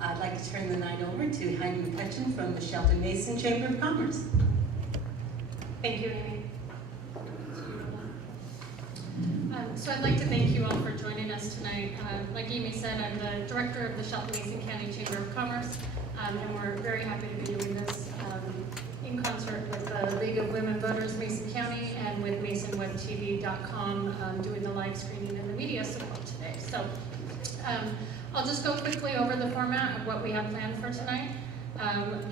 I'd like to turn the night over to Heidi McCutcheon from the Shelton Mason Chamber of Commerce. Thank you, Amy. So I'd like to thank you all for joining us tonight. Like Amy said, I'm the director of the Shelton Mason County Chamber of Commerce, and we're very happy to be doing this in concert with the League of Women Voters Mason County and with MasonWebTV.com doing the live streaming and the media support today. So I'll just go quickly over the format of what we have planned for tonight.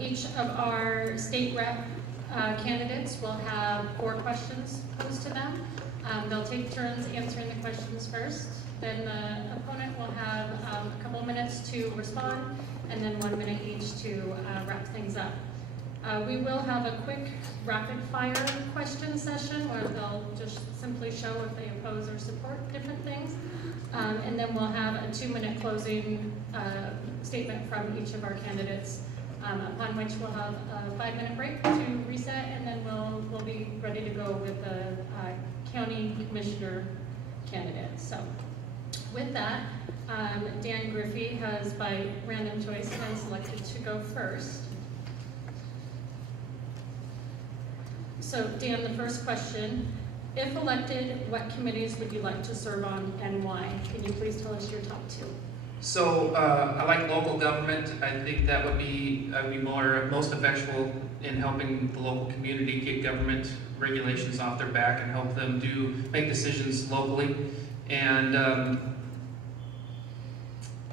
Each of our state rep candidates will have 4 questions posed to them. They'll take turns answering the questions first. Then the opponent will have a couple of minutes to respond, and then 1 minute each to wrap things up. We will have a quick rapid fire question session where they'll just simply show if they oppose or support different things. And then we'll have a 2-minute closing statement from each of our candidates, upon which we'll have a 5-minute break to reset, and then we'll be ready to go with the county commissioner candidate. So with that, Dan Griffey has, by random choice, been selected to go first. So Dan, the first question, if elected, what committees would you like to serve on and why? Can you please tell us your top 2? So I like local government. I think that would be most effectual in helping the local community get government regulations off their back and help them make decisions locally. And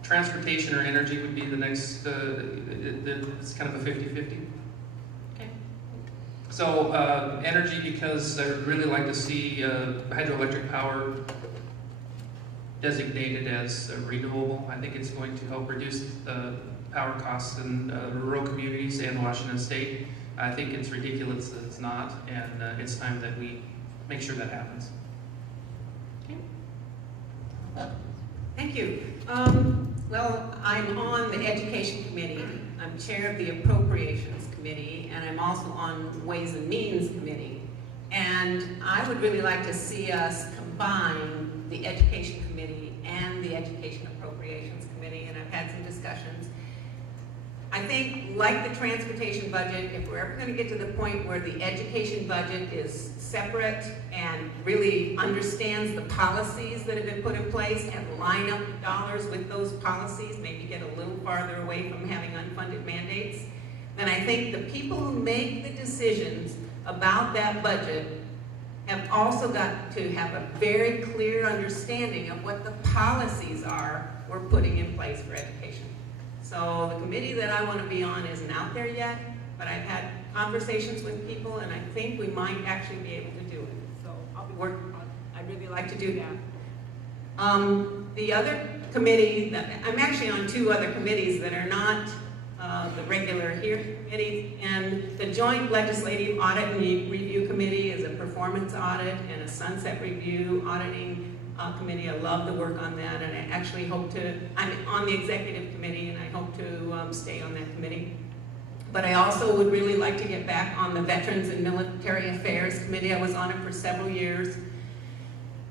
transportation or energy would be the next. It's kind of a 50-50. Okay. So energy, because I would really like to see hydroelectric power designated as renewable. I think it's going to help reduce power costs in rural communities and Washington State. I think it's ridiculous that it's not, and it's time that we make sure that happens. Okay. Thank you. Well, I'm on the Education Committee. I'm chair of the Appropriations Committee, and I'm also on Ways and Means Committee. And I would really like to see us combine the Education Committee and the Education Appropriations Committee, and I've had some discussions. I think, like the transportation budget, if we're ever going to get to the point where the education budget is separate and really understands the policies that have been put in place and line up the dollars with those policies, maybe get a little farther away from having unfunded mandates, then I think the people who make the decisions about that budget have also got to have a very clear understanding of what the policies are we're putting in place for education. So the committee that I want to be on isn't out there yet, but I've had conversations with people, and I think we might actually be able to do it. So I'll be working on it. I'd really like to do that. The other committee, I'm actually on 2 other committees that are not the regular hearing committees, and the Joint Legislative Audit and Review Committee is a performance audit and a sunset review auditing committee. I love the work on that, and I actually hope to, I'm on the executive committee, and I hope to stay on that committee. But I also would really like to get back on the Veterans and Military Affairs Committee. I was on it for several years.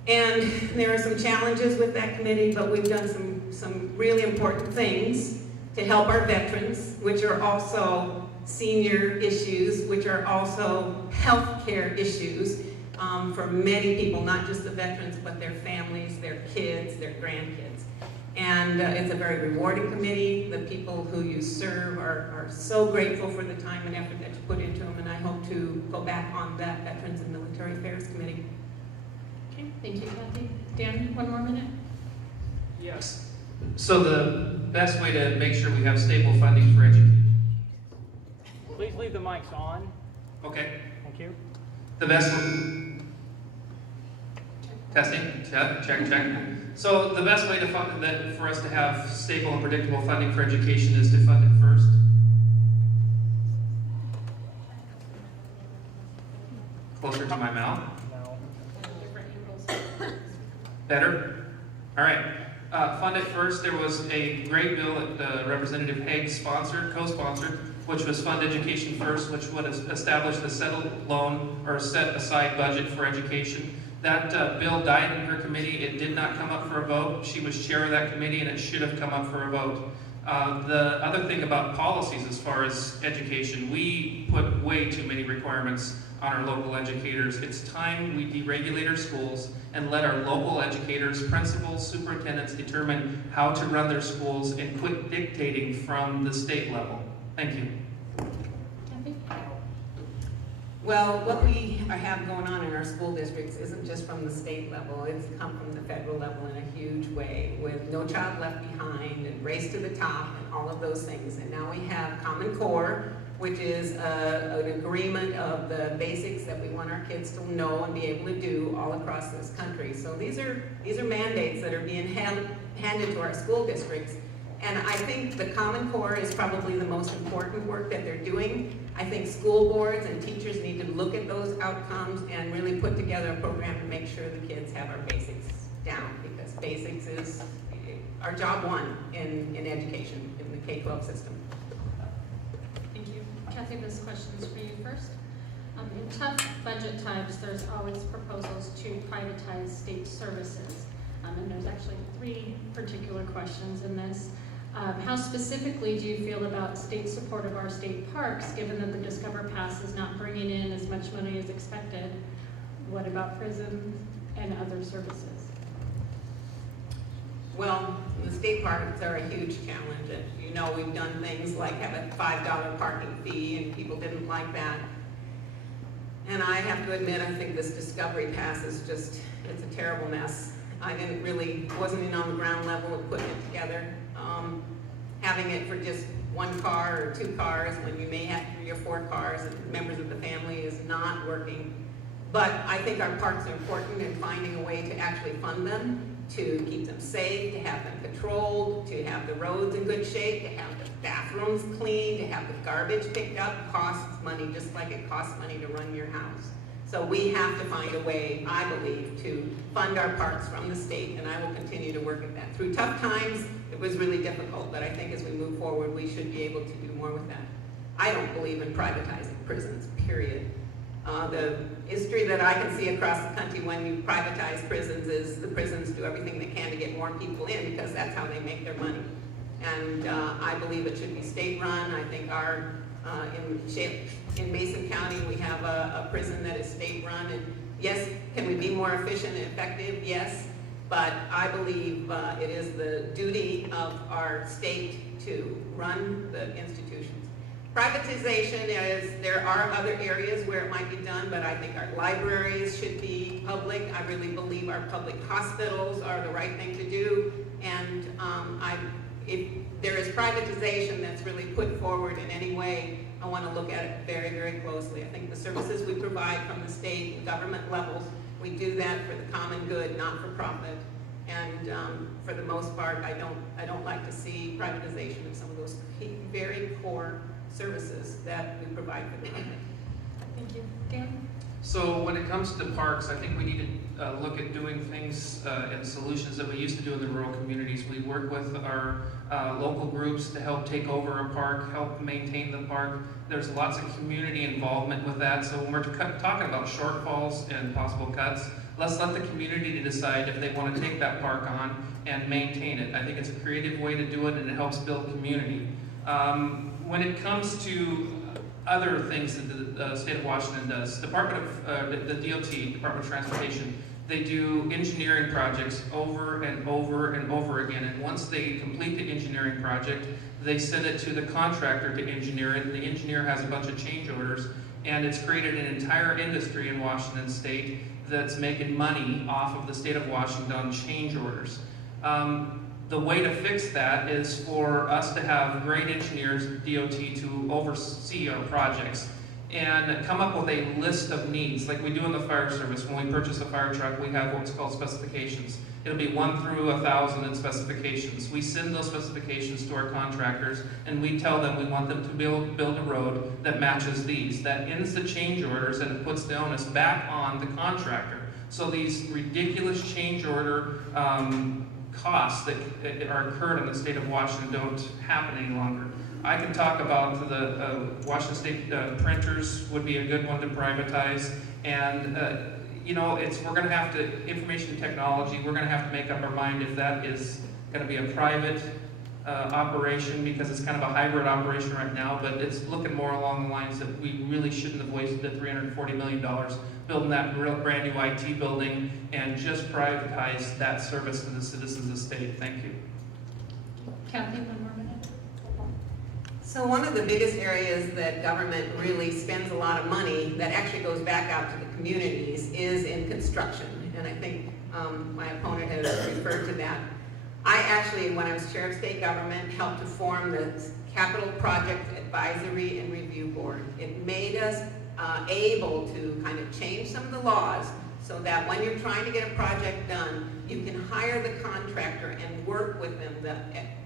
And there are some challenges with that committee, but we've done some really important things to help our veterans, which are also senior issues, which are also health care issues for many people, not just the veterans, but their families, their kids, their grandkids. And it's a very rewarding committee. The people who you serve are so grateful for the time and effort that you put into them, and I hope to go back on that Veterans and Military Affairs Committee. Okay, thank you, Kathy. Dan, 1 more minute. Yes. So the best way to make sure we have stable funding for education. Please leave the mics on. Okay. Thank you. The best testing, check. So the best way to fund that for us to have stable and predictable funding for education is to fund it first. Closer to my mouth. No. Better? All right. Fund it first. There was a great bill that Representative Haigh co-sponsored, which was Fund Education First, which would establish the settled loan or set aside budget for education. That bill died in her committee. It did not come up for a vote. She was chair of that committee, and it should have come up for a vote. The other thing about policies as far as education, we put way too many requirements on our local educators. It's time we deregulate our schools and let our local educators, principals, superintendents determine how to run their schools and quit dictating from the state level. Thank you. Kathy? Well, what we have going on in our school districts isn't just from the state level, it's come from the federal level in a huge way, with No Child Left Behind and Race to the Top and all of those things. And now we have Common Core, which is an agreement of the basics that we want our kids to know and be able to do all across this country. So these are mandates that are being handed to our school districts. And I think the Common Core is probably the most important work that they're doing. I think school boards and teachers need to look at those outcomes and really put together a program to make sure the kids have our basics down, because basics is our job one in education, in the K-12 system. Thank you. Kathy, this question's for you first. In tough budget times, there's always proposals to privatize state services. And there's actually 3 particular questions in this. How specifically do you feel about state support of our state parks, given that the Discover Pass is not bringing in as much money as expected? What about prisons and other services? Well, the state parks are a huge challenge. And you know, we've done things like have a $5 parking fee, and people didn't like that. And I have to admit, I think this Discovery Pass is just, it's a terrible mess. I wasn't in on the ground level of putting it together. Having it for just 1 car or 2 cars when you may have 3 or 4 cars and members of the family is not working. But I think our parks are important in finding a way to actually fund them, to keep them safe, to have them patrolled, to have the roads in good shape, to have the bathrooms clean, to have the garbage picked up. Costs money just like it costs money to run your house. So we have to find a way, I believe, to fund our parks from the state, and I will continue to work at that. Through tough times, it was really difficult, but I think as we move forward, we should be able to do more with that. I don't believe in privatizing prisons, period. The history that I can see across the country when you privatize prisons is the prisons do everything they can to get more people in, because that's how they make their money. And I believe it should be state-run. I think in Mason County, we have a prison that is state-run, and yes, can we be more efficient and effective? Yes, but I believe it is the duty of our state to run the institutions. Privatization there are other areas where it might be done, but I think our libraries should be public. I really believe our public hospitals are the right thing to do, and if there is privatization that's really put forward in any way, I want to look at it very, very closely. I think the services we provide from the state and government levels, we do that for the common good, not for profit. And for the most part, I don't like to see privatization of some of those very core services that we provide for the public. Thank you. Dan? So when it comes to parks, I think we need to look at doing things and solutions that we used to do in the rural communities. We work with our local groups to help take over a park, help maintain the park. There's lots of community involvement with that. So when we're talking about shortfalls and possible cuts, let's let the community decide if they want to take that park on and maintain it. I think it's a creative way to do it, and it helps build community. When it comes to other things that the state of Washington does, the DOT, Department of Transportation, they do engineering projects over and over and over again, and once they complete the engineering project, they send it to the contractor to engineer it, and the engineer has a bunch of change orders, and it's created an entire industry in Washington state that's making money off of the state of Washington on change orders. The way to fix that is for us to have great engineers, DOT, to oversee our projects and come up with a list of needs, like we do in the fire service. When we purchase a fire truck, we have what's called specifications. It'll be 1 through 1,000 in specifications. We send those specifications to our contractors, and we tell them we want them to build a road that matches these. That ends the change orders, and it puts the onus back on the contractor. So these ridiculous change order costs that are incurred in the state of Washington don't happen any longer. I can talk about the Washington State printers would be a good one to privatize, and you know, we're going to have to, information technology, we're going to have to make up our mind if that is going to be a private operation because it's kind of a hybrid operation right now, but it's looking more along the lines that we really shouldn't have wasted the $340 million building that brand new IT building and just privatize that service to the citizens of the state. Thank you. Kathy, one more minute. So one of the biggest areas that government really spends a lot of money that actually goes back out to the communities is in construction. And I think my opponent has referred to that. I actually, when I was chair of state government, helped to form the Capital Project Advisory and Review Board. It made us able to kind of change some of the laws so that when you're trying to get a project done, you can hire the contractor and work with them.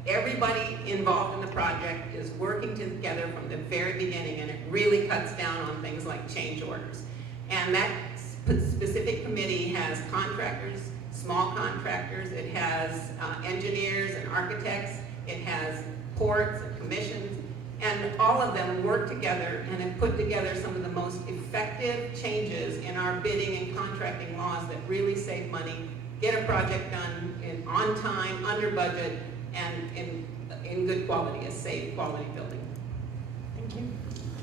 Everybody involved in the project is working together from the very beginning, and it really cuts down on things like change orders. And that specific committee has contractors, small contractors, it has engineers and architects, it has ports and commissions, and all of them work together and have put together some of the most effective changes in our bidding and contracting laws that really save money, get a project done on time, under budget, and in good quality, a safe quality building. Thank you.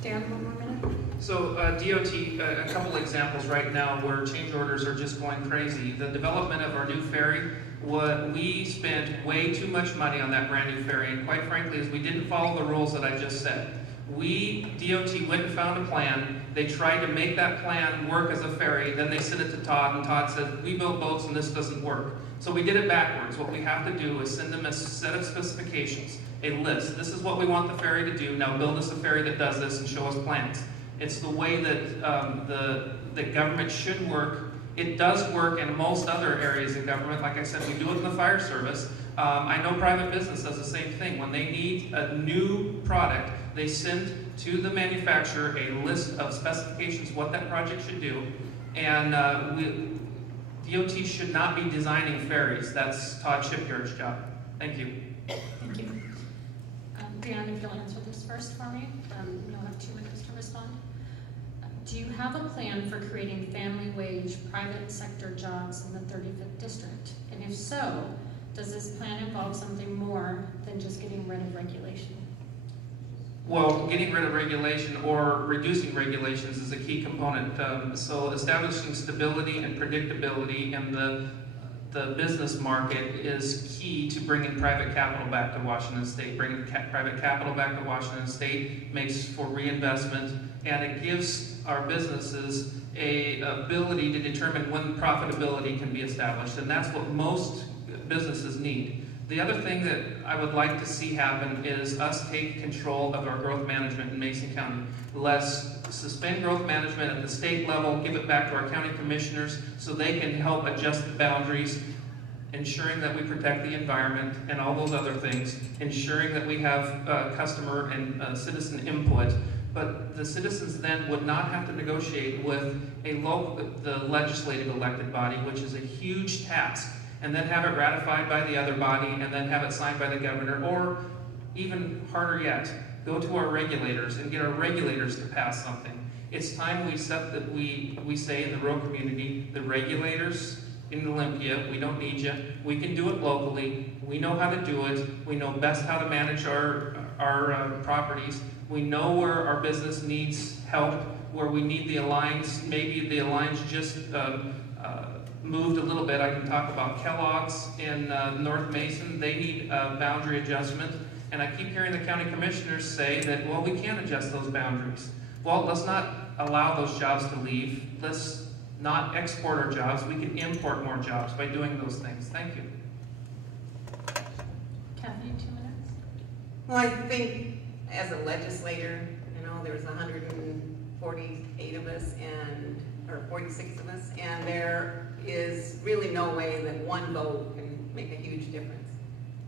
Dan, one more minute. So DOT, a couple examples right now where change orders are just going crazy. The development of our new ferry, we spent way too much money on that brand new ferry, and quite frankly, is we didn't follow the rules that I just said. DOT went and found a plan, they tried to make that plan work as a ferry, then they sent it to Todd, and Todd said, we build boats and this doesn't work. So we did it backwards. What we have to do is send them a set of specifications, a list. This is what we want the ferry to do, now build us a ferry that does this and show us plans. It's the way that the government should work. It does work in most other areas of government. Like I said, we do it in the fire service. I know private business does the same thing. When they need a new product, they send to the manufacturer a list of specifications, what that project should do. And DOT should not be designing ferries. That's Todd Shipyard's job. Thank you. Thank you. Brianna, if you'll answer this first for me, you'll have 2 minutes to respond. Do you have a plan for creating family wage private sector jobs in the 35th district? And if so, does this plan involve something more than just getting rid of regulation? Well, getting rid of regulation or reducing regulations is a key component. So establishing stability and predictability in the business market is key to bringing private capital back to Washington State. Bringing private capital back to Washington State makes for reinvestment, and it gives our businesses a ability to determine when profitability can be established, and that's what most businesses need. The other thing that I would like to see happen is us take control of our growth management in Mason County. Let's suspend growth management at the state level, give it back to our county commissioners so they can help adjust the boundaries, ensuring that we protect the environment and all those other things, ensuring that we have customer and citizen input. But the citizens then would not have to negotiate with the legislative elected body, which is a huge task, and then have it ratified by the other body, and then have it signed by the governor, or even harder yet, go to our regulators and get our regulators to pass something. It's time we say in the rural community, the regulators in Olympia, we don't need you. We can do it locally. We know how to do it. We know best how to manage our properties. We know where our business needs help, where we need the alliance. Maybe the alliance just moved a little bit. I can talk about Kellogg's in North Mason. They need a boundary adjustment. And I keep hearing the county commissioners say that, well, we can't adjust those boundaries. Well, let's not allow those jobs to leave. Let's not export our jobs. We can import more jobs by doing those things. Thank you. Kathy, 2 minutes. Well, I think as a legislator, there's 148 of us or 46 of us, and there is really no way that one vote can make a huge difference.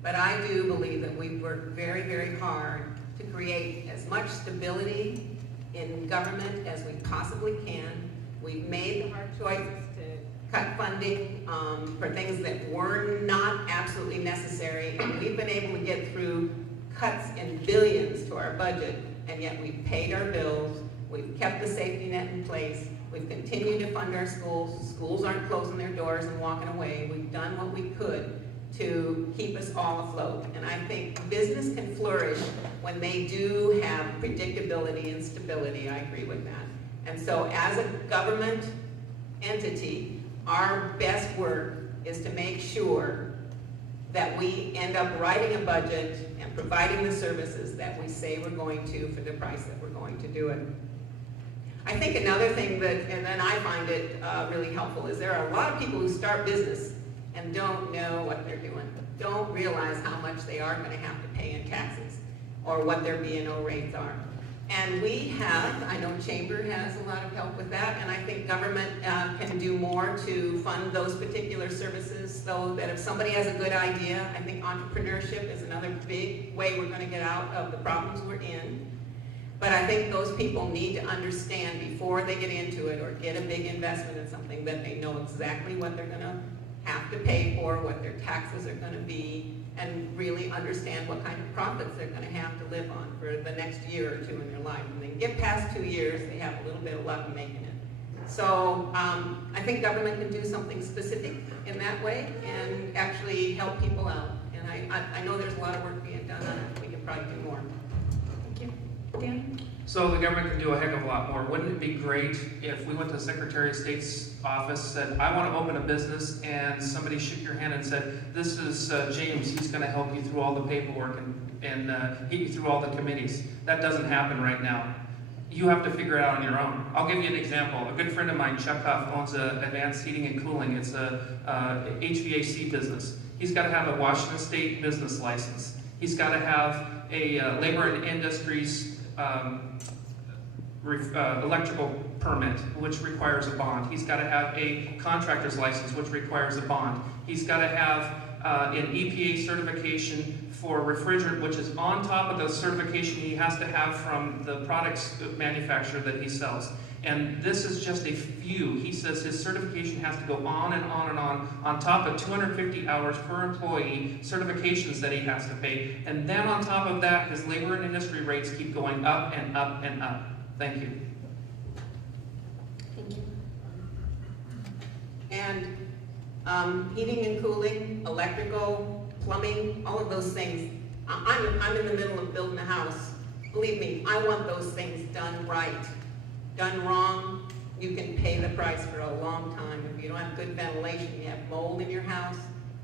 But I do believe that we've worked very, very hard to create as much stability in government as we possibly can. We've made the hard choices to cut funding for things that were not absolutely necessary, and we've been able to get through cuts in billions to our budget, and yet we've paid our bills, we've kept the safety net in place, we've continued to fund our schools. Schools aren't closing their doors and walking away. We've done what we could to keep us all afloat. And I think business can flourish when they do have predictability and stability. I agree with that. And so as a government entity, our best work is to make sure that we end up writing a budget and providing the services that we say we're going to for the price that we're going to do it. I think another thing that, and then I find it really helpful, is there are a lot of people who start business and don't know what they're doing, don't realize how much they are going to have to pay in taxes or what their B&O rates are. And we have, I know Chamber has a lot of help with that, and I think government can do more to fund those particular services, so that if somebody has a good idea, I think entrepreneurship is another big way we're going to get out of the problems we're in. But I think those people need to understand before they get into it or get a big investment in something that they know exactly what they're going to have to pay for, what their taxes are going to be, and really understand what kind of profits they're going to have to live on for the next year or two in their life. And then get past 2 years, they have a little bit of luck in making it. So I think government can do something specific in that way and actually help people out. And I know there's a lot of work being done on it. We can probably do more. Thank you. Dan? So the government can do a heck of a lot more. Wouldn't it be great if we went to the Secretary of State's office, said, I want to open a business, and somebody shook your hand and said, this is James, he's going to help you through all the paperwork and get you through all the committees. That doesn't happen right now. You have to figure it out on your own. I'll give you an example. A good friend of mine, Chuck Huff, owns Advanced Heating and Cooling. It's a HVAC business. He's got to have a Washington State business license. He's got to have a Labor and Industries electrical permit, which requires a bond. He's got to have a contractor's license, which requires a bond. He's got to have an EPA certification for refrigerant, which is on top of the certification he has to have from the products manufacturer that he sells. And this is just a few. He says his certification has to go on and on and on top of 250 hours per employee certifications that he has to pay. And then on top of that, his labor and industry rates keep going up and up and up. Thank you. Thank you. And heating and cooling, electrical, plumbing, all of those things. I'm in the middle of building a house. Believe me, I want those things done right. Done wrong, you can pay the price for a long time. If you don't have good ventilation, you have mold in your house,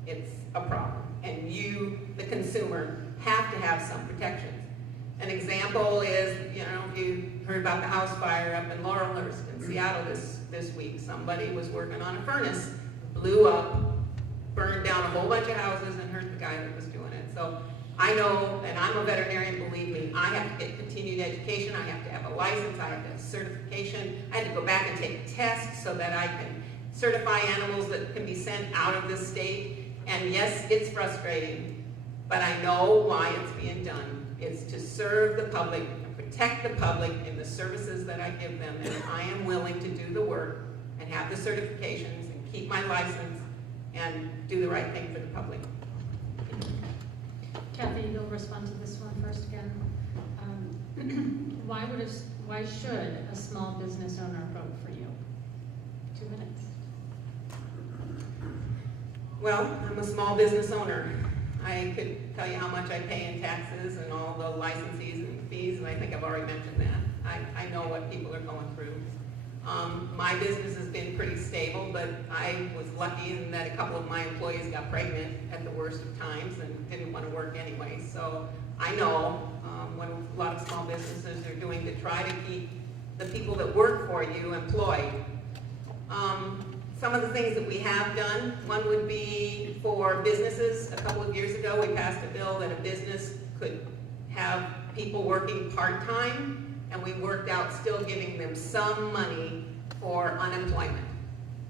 it's a problem. And you, the consumer, have to have some protections. An example is, you know, you heard about the house fire up in Laurelhurst in Seattle this week. Somebody was working on a furnace, blew up, burned down a whole bunch of houses, and hurt the guy that was doing it. So I know, and I'm a veterinarian, believe me, I have to get continued education, I have to have a license, I have to have certification, I had to go back and take tests so that I can certify animals that can be sent out of this state. And yes, it's frustrating, but I know why it's being done. It's to serve the public, and protect the public in the services that I give them, and I am willing to do the work and have the certifications and keep my license and do the right thing for the public. Kathy, you'll respond to this one first again. Why should a small business owner vote for you? 2 minutes. Well, I'm a small business owner. I could tell you how much I pay in taxes and all the licenses and fees, and I think I've already mentioned that. I know what people are going through. My business has been pretty stable, but I was lucky in that a couple of my employees got pregnant at the worst of times and didn't want to work anyway. So I know what a lot of small businesses are doing to try to keep the people that work for you employed. Some of the things that we have done, one would be for businesses. A couple of years ago, we passed a bill that a business could have people working part-time, and we worked out still giving them some money for unemployment.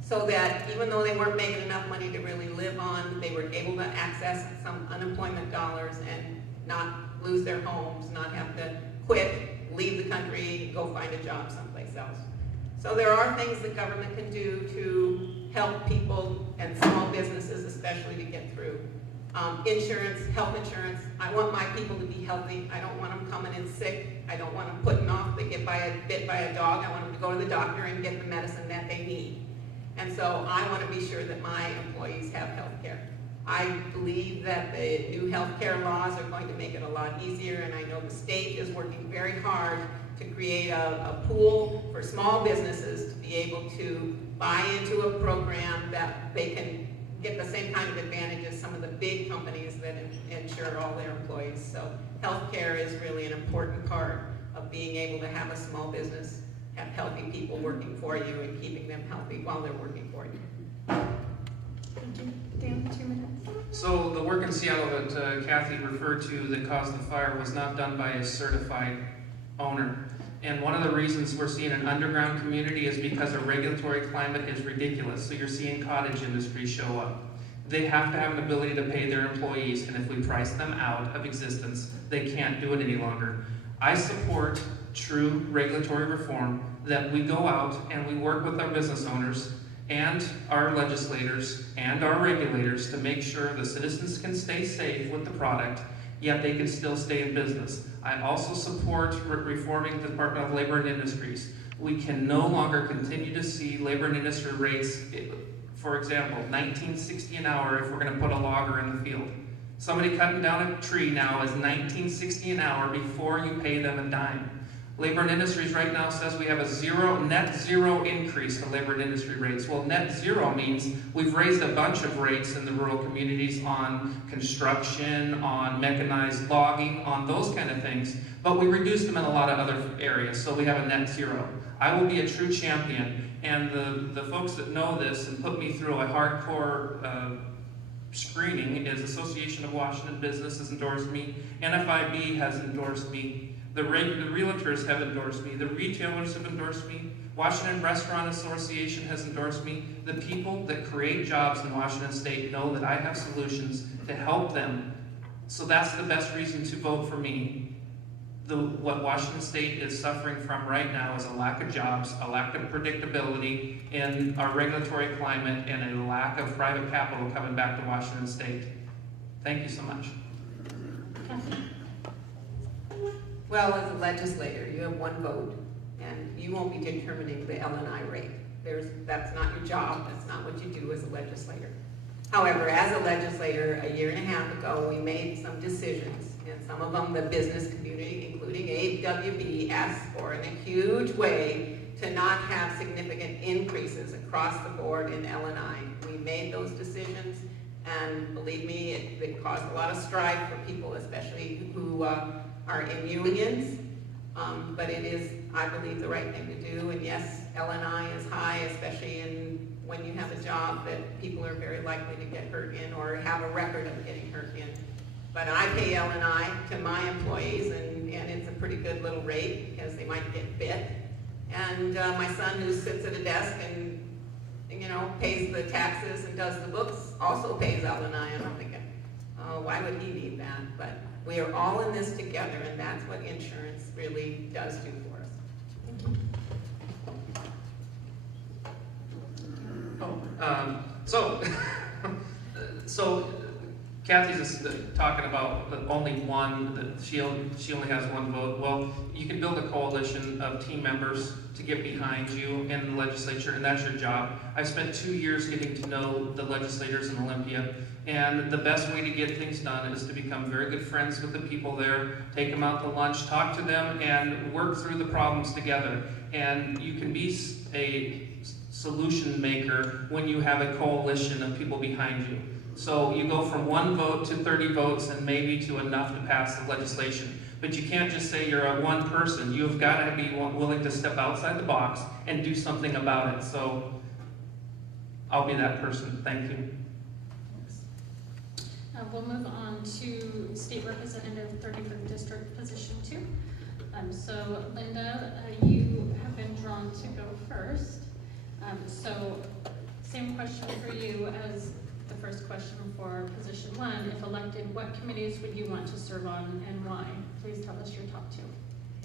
So that even though they weren't making enough money to really live on, they were able to access some unemployment dollars and not lose their homes, not have to quit, leave the country, go find a job someplace else. So there are things that government can do to help people and small businesses especially to get through. Insurance, health insurance. I want my people to be healthy. I don't want them coming in sick. I don't want them putting off, they get bit by a dog. I want them to go to the doctor and get the medicine that they need. And so I want to be sure that my employees have health care. I believe that the new healthcare laws are going to make it a lot easier, and I know the state is working very hard to create a pool for small businesses to be able to buy into a program that they can get the same kind of advantage as some of the big companies that insure all their employees. So healthcare is really an important part of being able to have a small business, have healthy people working for you and keeping them healthy while they're working for you. Thank you. Dan, 2 minutes. So the work in Seattle that Kathy referred to that caused the fire was not done by a certified owner. And one of the reasons we're seeing an underground community is because our regulatory climate is ridiculous. So you're seeing cottage industry show up. They have to have an ability to pay their employees, and if we price them out of existence, they can't do it any longer. I support true regulatory reform, that we go out and we work with our business owners and our legislators and our regulators to make sure the citizens can stay safe with the product, yet they can still stay in business. I also support reforming the Department of Labor and Industries. We can no longer continue to see labor and industry rates, for example, $19.60 an hour if we're going to put a logger in the field. Somebody cutting down a tree now is $19.60 an hour before you pay them a dime. Labor and Industries right now says we have a net zero increase in labor and industry rates. Well, net zero means we've raised a bunch of rates in the rural communities on construction, on mechanized logging, on those kind of things, but we reduced them in a lot of other areas, so we have a net zero. I will be a true champion, and the folks that know this and put me through a hardcore screening is Association of Washington Business has endorsed me, NFIB has endorsed me, the realtors have endorsed me, the retailers have endorsed me, Washington Restaurant Association has endorsed me. The people that create jobs in Washington State know that I have solutions to help them. So that's the best reason to vote for me. What Washington State is suffering from right now is a lack of jobs, a lack of predictability in our regulatory climate, and a lack of private capital coming back to Washington State. Thank you so much. Well, as a legislator, you have one vote, and you won't be determining the L&I rate. That's not your job, that's not what you do as a legislator. However, as a legislator, a year and a half ago, we made some decisions, and some of them the business community, including AWB, asked for in a huge way to not have significant increases across the board in L&I. We made those decisions, and believe me, it caused a lot of strife for people, especially who are in unions, but it is, I believe, the right thing to do. And yes, L&I is high, especially when you have a job that people are very likely to get hurt in or have a record of getting hurt in. But I pay L&I to my employees, and it's a pretty good little rate because they might get bit. And my son, who sits at a desk and pays the taxes and does the books, also pays L&I. And I'm thinking, oh, why would he need that? But we are all in this together, and that's what insurance really does do for us. Thank you. So Kathy's just talking about only one, that she only has one vote. Well, you can build a coalition of team members to get behind you in the legislature, and that's your job. I spent 2 years getting to know the legislators in Olympia, and the best way to get things done is to become very good friends with the people there, take them out to lunch, talk to them, and work through the problems together. And you can be a solution maker when you have a coalition of people behind you. So you go from 1 vote to 30 votes and maybe to enough to pass the legislation. But you can't just say you're a one person. You've got to be willing to step outside the box and do something about it. So I'll be that person. Thank you. We'll move on to State Representative 35th District, Position 2. So Lynda, you have been drawn to go first. So same question for you as the first question for Position 1. If elected, what committees would you want to serve on and why? Please tell us your top 2.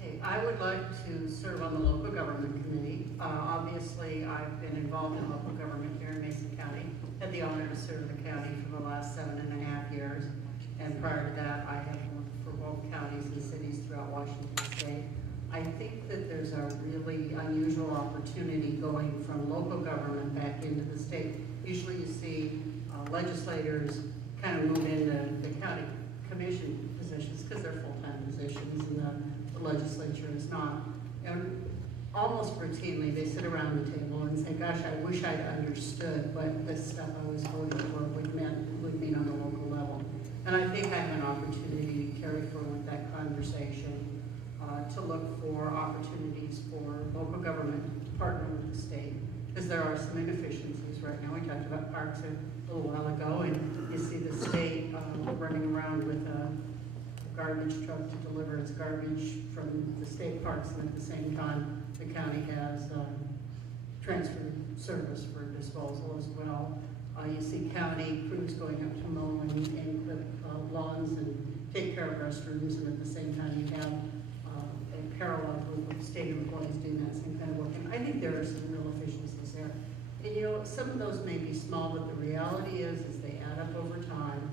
Okay, I would like to serve on the local government committee. Obviously, I've been involved in local government here in Mason County. Had the honor to serve the county for the last 7.5 years. And prior to that, I have worked for both counties and cities throughout Washington State. I think that there's a really unusual opportunity going from local government back into the state. Usually you see legislators kind of move into the county commission positions, because they're full-time positions, and the legislature is not. And almost routinely, they sit around the table and say, gosh, I wish I'd understood what this stuff I was voting for would mean on the local level. And I think I have an opportunity to carry forward that conversation, to look for opportunities for local government to partner with the state, because there are some inefficiencies right now. We talked about parks a little while ago, and you see the state running around with a garbage truck to deliver its garbage from the state parks, and at the same time, the county has transfer service for disposal as well. You see county crews going up to mow and clip lawns and take care of restrooms, and at the same time, you have a parallel group of state employees doing that same kind of work. And I think there are some real efficiencies there. And you know, some of those may be small, but the reality is they add up over time.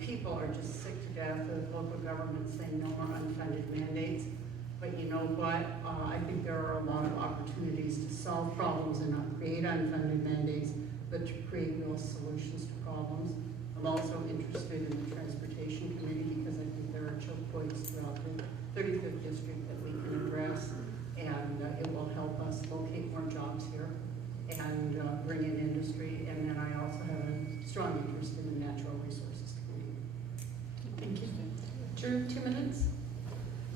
People are just sick to death of local governments saying no more unfunded mandates. But you know what? I think there are a lot of opportunities to solve problems and not create unfunded mandates, but to create real solutions to problems. I'm also interested in the Transportation Committee, because I think there are choke points throughout the 35th District that we can address, and it will help us locate more jobs here and bring in industry. And then I also have a strong interest in the Natural Resources Committee. Thank you. Drew, 2 minutes.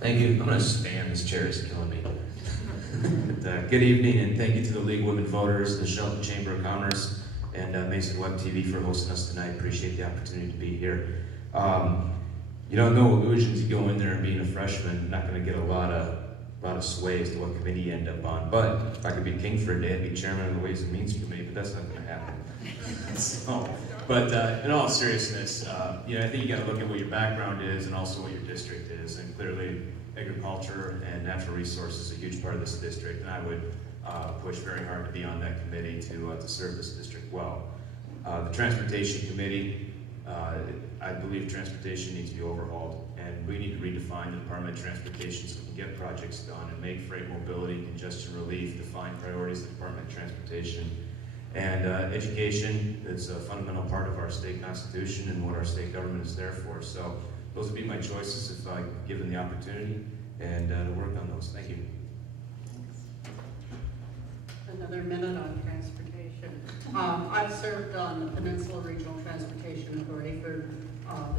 Thank you. I'm going to stand. This chair is killing me. But, good evening, and thank you to the League of Women Voters, the Shelton Chamber of Commerce, and Mason Web TV for hosting us tonight. Appreciate the opportunity to be here. You know, no illusions. You go in there and being a freshman, not going to get a lot of sway as to what committee you end up on. But if I could be king for a day, I'd be chairman of the Ways and Means Committee. But that's not going to happen. But in all seriousness, you know, I think you got to look at what your background is and also what your district is. And clearly, agriculture and natural resources is a huge part of this district. And I would push very hard to be on that committee to serve this district well. The Transportation Committee, I believe transportation needs to be overhauled. And we need to redefine the Department of Transportation so we can get projects done and make freight mobility, congestion relief, define priorities of the Department of Transportation. And education is a fundamental part of our state constitution and what our state government is there for. So those would be my choices if I given the opportunity, and to work on those. Thank you. Another minute on transportation. I've served on the Peninsula Regional Transportation Authority for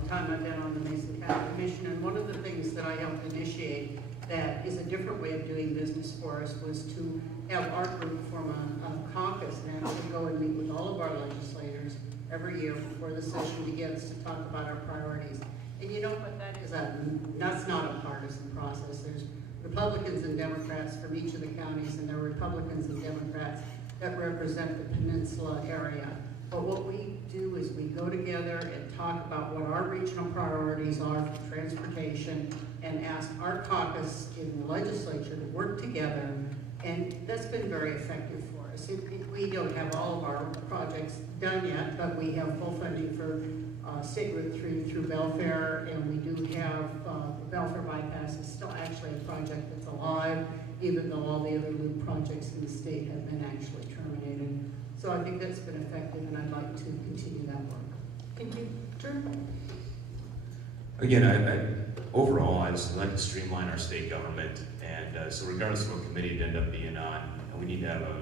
the time I've been on the Mason County Commission, and one of the things that I helped initiate that is a different way of doing business for us was to have our group form a caucus and actually go and meet with all of our legislators every year before the session begins to talk about our priorities. And you know what that is? That's not a partisan process. There's Republicans and Democrats from each of the counties, and there are Republicans and Democrats that represent the peninsula area. But what we do is we go together and talk about what our regional priorities are for transportation and ask our caucus in the legislature to work together, and that's been very effective for us. We don't have all of our projects done yet, but we have full funding for State Route 3 through Belfair, and we do have the Belfair bypass is still actually a project that's alive, even though all the other loop projects in the state have been actually terminated. So I think that's been effective, and I'd like to continue that work. Thank you. Drew? Again, overall, I just like to streamline our state government, and so regardless of what committee it end up being on, we need to have a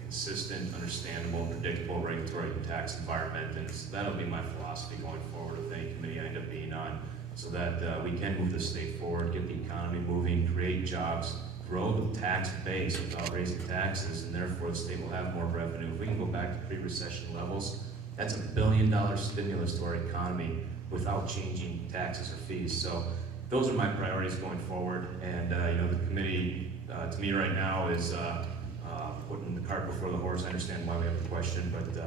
consistent, understandable, predictable regulatory and tax environment, and so that'll be my philosophy going forward with any committee I end up being on, so that we can move the state forward, get the economy moving, create jobs, grow the tax base without raising taxes, and therefore the state will have more revenue. If we can go back to pre-recession levels, that's $1 billion stimulus to our economy without changing taxes or fees. So those are my priorities going forward, and you know, the committee to me right now is putting the cart before the horse. I understand why we have the question, but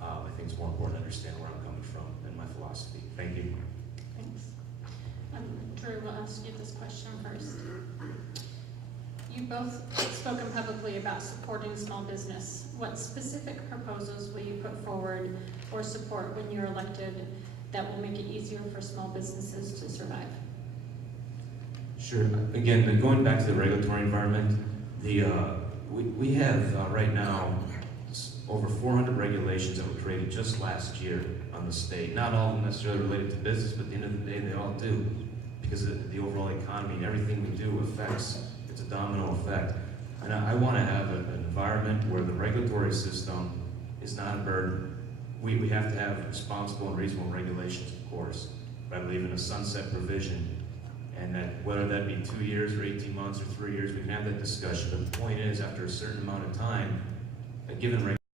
I think it's more important to understand where I'm coming from and my philosophy. Thank you. Thanks. Drew, we'll ask you this question first. You've both spoken publicly about supporting small business. What specific proposals will you put forward or support when you're elected that will make it easier for small businesses to survive? Sure. Again, going back to the regulatory environment, we have right now over 400 regulations that were created just last year on the state. Not all of them necessarily related to business, but at the end of the day, they all do. Because the overall economy and everything we do affects, it's a domino effect. And I want to have an environment where the regulatory system is not a burden. We have to have responsible and reasonable regulations, of course. But I believe in a sunset provision, and that whether that be 2 years or 18 months or 3 years, we can have that discussion. But the point is, after a certain amount of time, a given